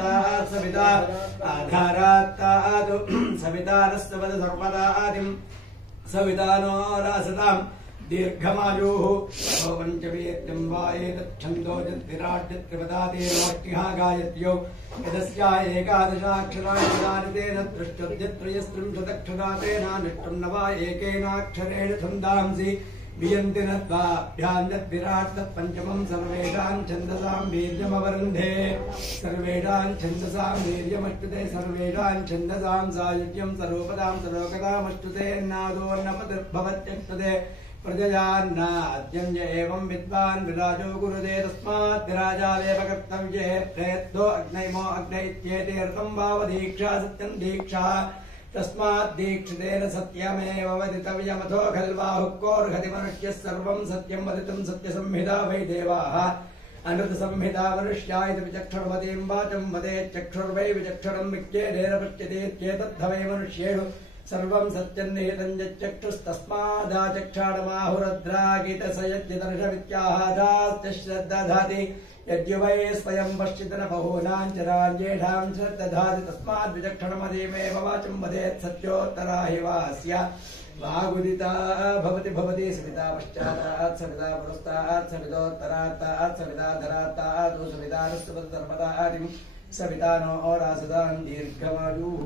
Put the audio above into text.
सविता आधारात्तादु सवितारस्तवद सर्वदादिं सवितानो रासतां दीर्घमायुः पञ्चवीर्यं वायेतच्छन्दो यद्विराट्यत्रिपदातेनोष्टिहा गायत्यो यदस्या एकादशाक्षराणि तेन दृष्टोद्यत्रयस्त्रिंशदक्षरा तेनानिष्टं न वा एकेनाक्षरेण छन्दांसि वियन्ति नत्वाभ्यान्यद्विराट् तत्पञ्चमं सर्वेषां छन्दसां वीर्यमवरुन्धे सर्वेषां छन्दसां वीर्यमष्टुते सर्वेषां छन्दसां सायुज्यं सरोपदां सरोगतामष्टुते नादोन्नपतिर्भवत्यष्टुते प्रजयान्नाद्यं य एवं विद्वान् विराजो गुरुदे तस्मात् विराजादेव कर्तव्ये प्रयत्नो अग्नैमो अग्न इत्येतेऽर्थं भावदीक्षा सत्यं दीक्षा तस्मात् दीक्षितेन सत्यमेव वदितव्यमथो खल्वाहुक्कोर्हति मनुष्यः सर्वं सत्यं वदितुं सत्यसंहिता वै देवाः अनृतसंहिता मनुष्याय विचक्षुर्वतीं वाचं वदेच्चक्षुर्वै विचक्षुरं विज्ञेनेन पश्यतीत्येतद्धवै मनुष्येषु सर्वं सत्यं निहितं यच्चक्षुस्तस्मादाचक्षाणमाहुरद्रागितसयज्ञदर्शवित्याहाराश्च श्रद्दधाति यद्युवै स्वयं पश्चितन बहूनाञ्चराञ्जेषां श्रद्दधाति तस्माद् विचक्षणमदीमेव वाचं वदेत् सत्योत्तरा हि वास्य वागुदिता भवति भवति सविता पश्चात् सविता पुरस्तात् सवितोत्तरात् सविता धरात् सवितारस्तु सर्वदा सवितानो रासदां दीर्घमायुः।